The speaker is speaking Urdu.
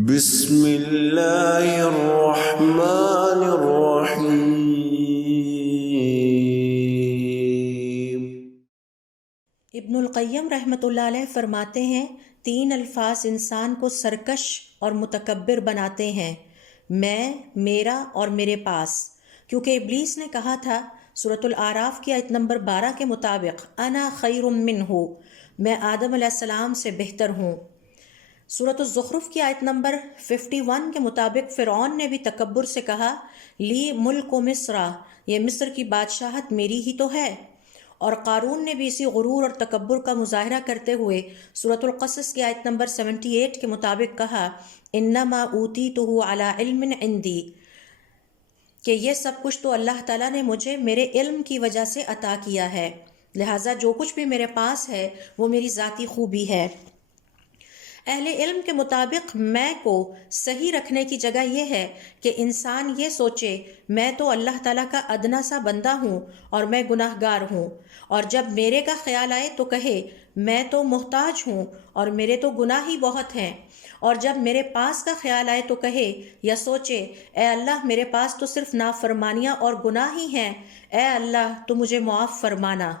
بسم اللہ الرحمن الرحیم۔ ابن القیم رحمۃ اللہ علیہ فرماتے ہیں 3 الفاظ انسان کو سرکش اور متکبر بناتے ہیں، میں، میرا اور میرے پاس، کیونکہ ابلیس نے کہا تھا سورۃ الاعراف کی آیت نمبر 12 کے مطابق انا خیر منہ، میں آدم علیہ السلام سے بہتر ہوں۔ سورۃ الزخرف کی آیت نمبر 51 کے مطابق فرعون نے بھی تکبر سے کہا لی ملک مصر، یہ مصر کی بادشاہت میری ہی تو ہے۔ اور قارون نے بھی اسی غرور اور تکبر کا مظاہرہ کرتے ہوئے سورۃ القصص کی آیت نمبر 78 کے مطابق کہا انما اوتیتہ علی علم عندی، کہ یہ سب کچھ تو اللہ تعالیٰ نے مجھے میرے علم کی وجہ سے عطا کیا ہے، لہٰذا جو کچھ بھی میرے پاس ہے وہ میری ذاتی خوبی ہے۔ اہل علم کے مطابق میں کو صحیح رکھنے کی جگہ یہ ہے کہ انسان یہ سوچے میں تو اللہ تعالیٰ کا ادنا سا بندہ ہوں اور میں گناہ گار ہوں، اور جب میرے کا خیال آئے تو کہے میں تو محتاج ہوں اور میرے تو گناہ ہی بہت ہیں، اور جب میرے پاس کا خیال آئے تو کہے یا سوچے اے اللہ میرے پاس تو صرف نافرمانیاں اور گناہ ہی ہیں، اے اللہ تو مجھے معاف فرمانا۔